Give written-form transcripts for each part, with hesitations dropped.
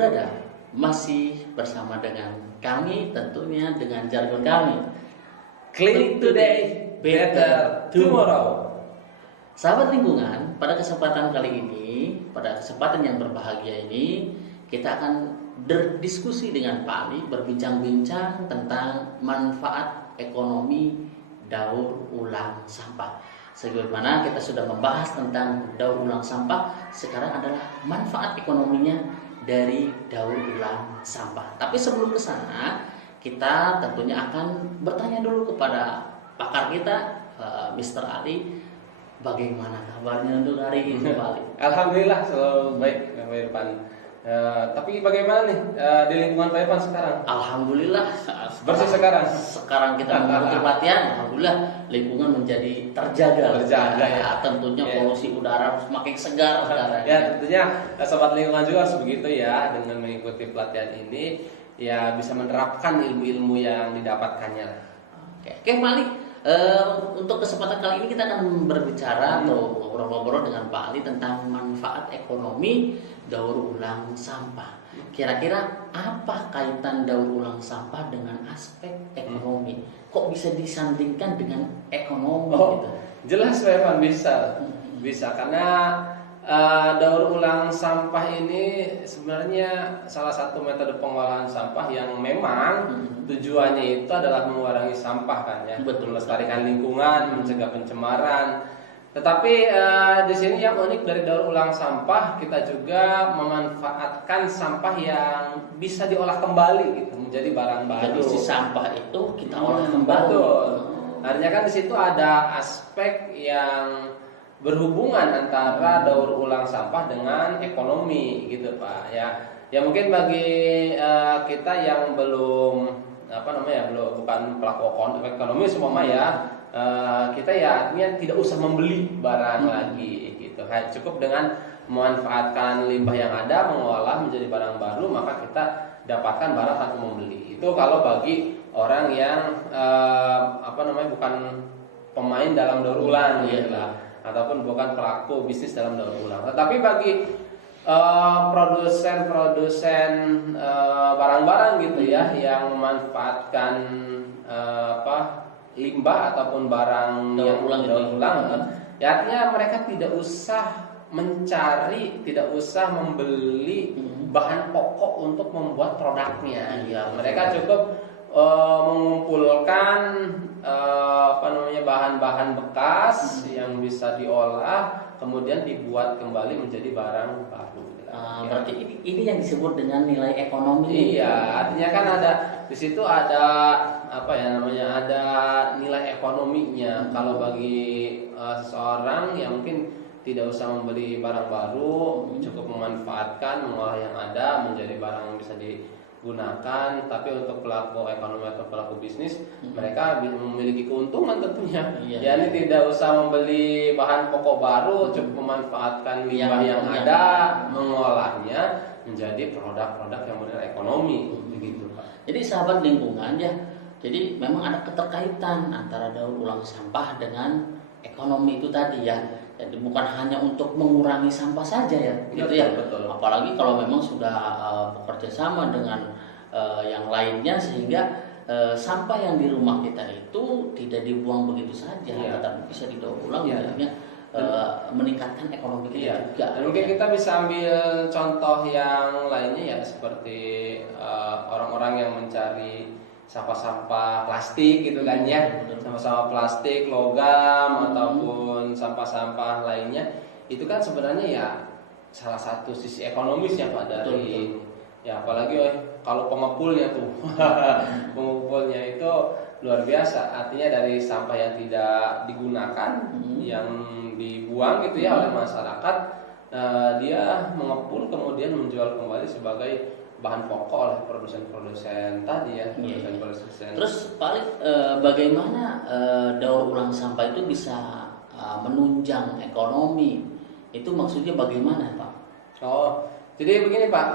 berada masih bersama dengan kami, tentunya dengan jargon kami, Clean Today, Better Tomorrow. Sahabat lingkungan, pada kesempatan kali ini, pada kesempatan yang berbahagia ini, kita akan berdiskusi dengan Pak Ali, berbincang-bincang tentang manfaat ekonomi daur ulang sampah. Sebagaimana kita sudah membahas tentang daur ulang sampah, sekarang adalah manfaat ekonominya dari daur ulang sampah. Tapi sebelum ke sana, kita tentunya akan bertanya dulu kepada pakar kita, Mr. Ali, bagaimana kabarnya untuk hari ini, Pak Ali? Alhamdulillah selalu baik, Pak Irfan. Tapi bagaimana nih di lingkungan Pak Irfan sekarang? Alhamdulillah Bersih sekarang. Sekarang kita mengikuti pelatihan, alhamdulillah lingkungan menjadi terjaga. Ya. Tentunya polusi udara semakin segar sekarang. Ya tentunya sobat lingkungan juga harus begitu ya, dengan mengikuti pelatihan ini ya bisa menerapkan ilmu-ilmu yang didapatkannya. Oke, Pak Ali, untuk kesempatan kali ini kita akan berbicara atau ngobrol-ngobrol dengan Pak Ali tentang manfaat ekonomi daur ulang sampah. Kira-kira apa kaitan daur ulang sampah dengan aspek ekonomi? Kok bisa disandingkan dengan ekonomi gitu? Jelas Pak Irfan, bisa karena daur ulang sampah ini sebenarnya salah satu metode pengolahan sampah yang memang tujuannya itu adalah mengurangi sampah kan ya, melestarikan lingkungan, mencegah pencemaran. Tetapi di sini yang unik dari daur ulang sampah, kita juga memanfaatkan sampah yang bisa diolah kembali gitu menjadi barang baru. Jadi si sampah itu kita olah kembali. Betul. Artinya kan di situ ada aspek yang berhubungan antara daur ulang sampah dengan ekonomi gitu Pak ya. Ya mungkin bagi kita yang belum bukan pelaku ekonomi semua ya, kita ya artinya tidak usah membeli barang lagi gitu. Cukup dengan memanfaatkan limbah yang ada, mengolah menjadi barang baru, maka kita dapatkan barang tanpa membeli. Itu kalau bagi orang yang bukan pemain dalam daur ulang gitu lah, ataupun bukan pelaku bisnis dalam daur ulang. Tetapi bagi produsen barang-barang gitu ya, yang memanfaatkan limbah ataupun barang yang daur ulang, ya artinya mereka tidak usah mencari, tidak usah membeli bahan pokok untuk membuat produknya. Ya, mereka cukup mengumpulkan bahan-bahan bekas yang bisa diolah, kemudian dibuat kembali menjadi barang baru. Berarti ini yang disebut dengan nilai ekonomi. Iya, artinya kan ada di situ ada ada nilai ekonominya. Kalau bagi seseorang yang mungkin tidak usah membeli barang baru, cukup memanfaatkan, mengolah yang ada menjadi barang yang bisa digunakan. Tapi untuk pelaku ekonomi atau pelaku bisnis, mereka memiliki keuntungan tentunya. Ya ini tidak usah membeli bahan pokok baru, cukup memanfaatkan limbah yang ada, mengolahnya menjadi produk-produk yang bernilai ekonomi, begitu Pak. Jadi sahabat lingkungan ya, jadi memang ada keterkaitan antara daur ulang sampah dengan ekonomi itu tadi ya. Jadi bukan hanya untuk mengurangi sampah saja ya, gitu ya. Betul. Apalagi kalau memang sudah bekerja sama dengan yang lainnya, sehingga sampah yang di rumah kita itu tidak dibuang begitu saja, tetapi bisa didaur ulang, meningkatkan ekonomi kita juga. Dan mungkin kita bisa ambil contoh yang lainnya ya, seperti orang-orang yang mencari sampah-sampah plastik gitu kan ya, sampah-sampah plastik, logam ataupun sampah-sampah lainnya, itu kan sebenarnya ya salah satu sisi ekonomis ya Pak dari ya, apalagi kalau pengepulnya tuh pengepulnya itu luar biasa, artinya dari sampah yang tidak digunakan, yang dibuang gitu ya oleh masyarakat, dia mengepul kemudian menjual kembali sebagai bahan pokok oleh produsen-produsen tadi ya, produsen. Terus paling bagaimana daur ulang sampah itu bisa menunjang ekonomi? Itu maksudnya bagaimana Pak? Jadi begini Pak,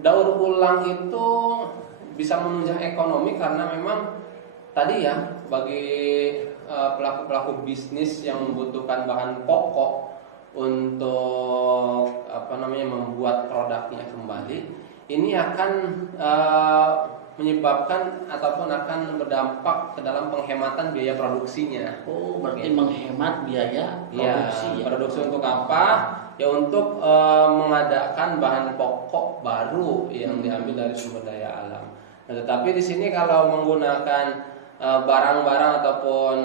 daur ulang itu bisa menunjang ekonomi karena memang tadi ya, bagi pelaku-pelaku bisnis yang membutuhkan bahan pokok untuk membuat produknya kembali, ini akan menyebabkan ataupun akan berdampak ke dalam penghematan biaya produksinya. Oh, berarti menghemat biaya produksi ya. Produksi untuk apa? Ya untuk mengadakan bahan pokok baru yang diambil dari sumber daya alam. Nah, tetapi di sini kalau menggunakan barang-barang ataupun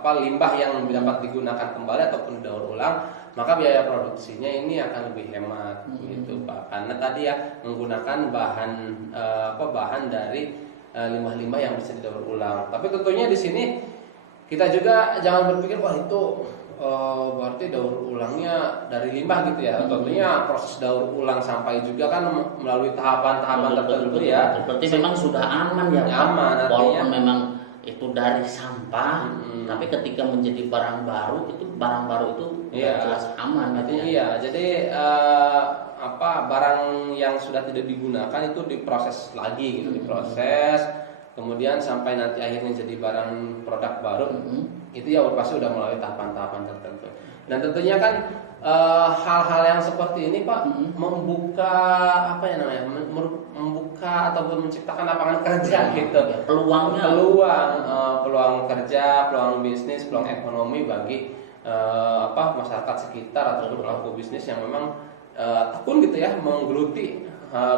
limbah yang dapat digunakan kembali ataupun daur ulang, maka biaya produksinya ini akan lebih hemat gitu Pak. Karena tadi ya menggunakan bahan dari limbah-limbah yang bisa didaur ulang. Tapi tentunya di sini kita juga jangan berpikir wah itu berarti daur ulangnya dari limbah gitu ya. Tentunya proses daur ulang sampai juga kan melalui tahapan-tahapan tertentu ya. Berarti memang sudah aman ya Pak. Aman, walaupun memang itu dari sampah, tapi ketika menjadi barang baru itu jelas aman gitu ya. Iya, jadi barang yang sudah tidak digunakan itu diproses lagi gitu, diproses, kemudian sampai nanti akhirnya jadi barang produk baru, itu ya pasti udah melalui tahapan-tahapan tertentu. Dan tentunya kan hal-hal yang seperti ini Pak membuka membuka ataupun menciptakan lapangan kerja gitu. Peluang kerja, peluang bisnis, peluang ekonomi bagi masyarakat sekitar ataupun pelaku bisnis yang memang tekun gitu ya menggeluti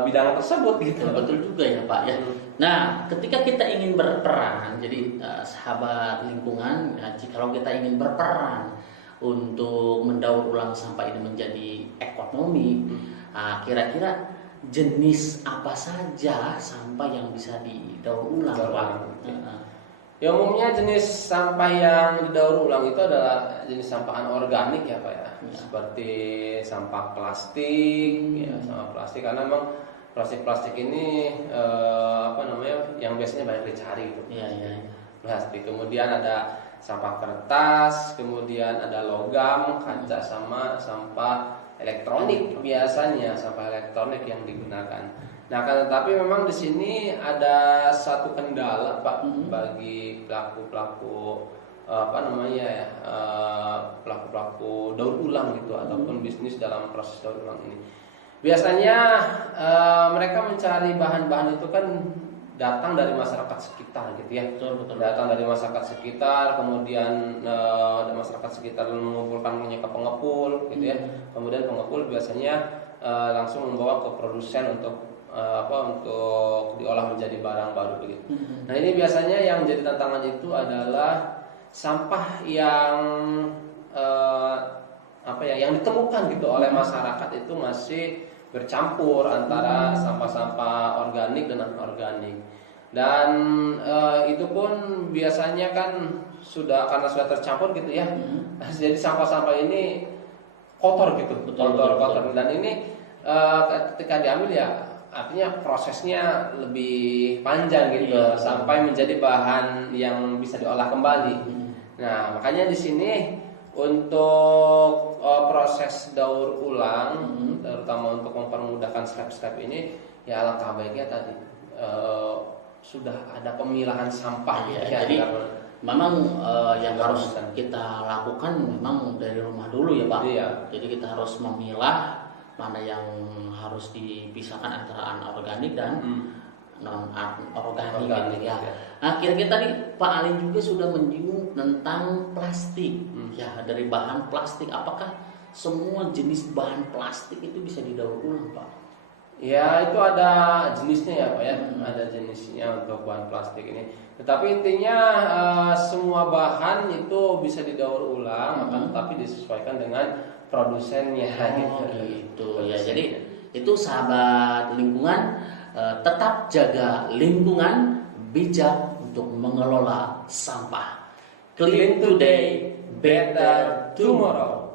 bidang tersebut gitu. Betul juga ya Pak ya. Nah, ketika kita ingin berperan, jadi sahabat lingkungan, jikalau kita ingin berperan untuk mendaur ulang sampah ini menjadi ekonomi, kira-kira jenis apa saja sampah yang bisa didaur ulang Pak? Ya umumnya jenis sampah yang didaur ulang itu adalah jenis sampah anorganik ya Pak ya. Seperti sampah plastik, sampah plastik karena memang plastik ini yang biasanya banyak dicari gitu. Plastik. Kemudian ada sampah kertas, kemudian ada logam, kaca sama sampah elektronik biasanya sampah elektronik yang digunakan. Nah, tetapi memang di sini ada satu kendala Pak bagi pelaku-pelaku pelaku-pelaku daur ulang gitu ataupun bisnis dalam proses daur ulang ini. Biasanya mereka mencari bahan-bahan itu kan datang dari masyarakat sekitar gitu ya. Betul. Datang dari masyarakat sekitar, kemudian masyarakat sekitar mengumpulkannya ke pengepul gitu ya. Kemudian pengepul biasanya langsung membawa ke produsen untuk diolah menjadi barang baru begitu. Nah, ini biasanya yang menjadi tantangan itu adalah sampah yang yang ditemukan gitu oleh masyarakat itu masih bercampur antara sampah-sampah organik dan anorganik. Dan itu pun biasanya kan karena sudah tercampur gitu ya. Jadi sampah-sampah ini kotor gitu, kotor. Dan ini ketika diambil ya artinya prosesnya lebih panjang gitu sampai menjadi bahan yang bisa diolah kembali. Nah, makanya di sini untuk proses daur ulang, terutama untuk mempermudahkan step-step ini, ya alangkah baiknya tadi sudah ada pemilahan sampah ya. Jadi memang yang harus kita lakukan memang dari rumah dulu ya Pak. Jadi kita harus memilah mana yang harus dipisahkan antara anorganik dan non organik gitu ya. Nah, kira-kira tadi Pak Alin juga sudah menyinggung tentang plastik. Ya, dari bahan plastik, apakah semua jenis bahan plastik itu bisa didaur ulang Pak? Ya, itu ada jenisnya ya Pak ya. Ada jenisnya untuk bahan plastik ini. Tetapi intinya semua bahan itu bisa didaur ulang, tetapi disesuaikan dengan produsennya gitu ya. Jadi itu sahabat lingkungan, tetap jaga lingkungan, bijak untuk mengelola sampah. Clean today, better tomorrow.